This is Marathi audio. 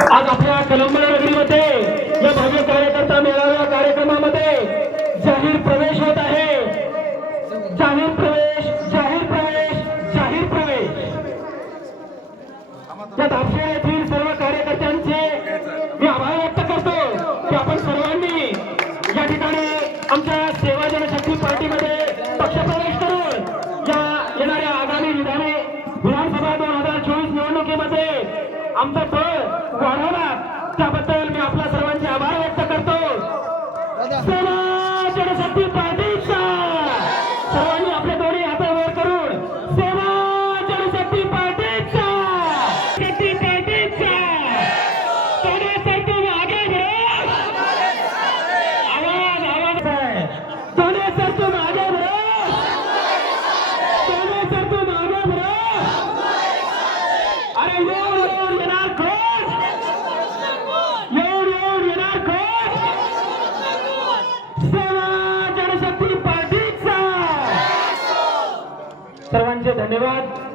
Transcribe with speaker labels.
Speaker 1: आज आपल्या कलंबला नगरीमध्ये या भव्य कार्यकर्ता मेळाव्या कार्यक्रमामध्ये जाहीर प्रवेश होत आहे. जाहीर प्रवेश जाहीर प्रवेश जाहीर प्रवेश. या दापशे येथील सर्व कार्यकर्त्यांचे मी आभार व्यक्त करतो की आपण सर्वांनी या ठिकाणी आमच्या सेवा जनशक्ती पार्टीमध्ये पक्षप्रवेश करून या येणाऱ्या आगामी विधाने विधानसभा दोन हजार चोवीस निवडणुकीमध्ये आमचं बळ वाढवणार त्याबद्दल मी आपल्या सर्वांचे आभार व्यक्त करतो. सेवा जनशक्ती पार्टीचा. सर्वांनी आपले दोन्ही हात करून सेवा जनशक्ती पार्टीचा. शक्ती पार्टीचा. सोन्यासारखं मागे बरो आवाज आवाज. आहे सोन्यासारखं मागे सर्वांचे धन्यवाद.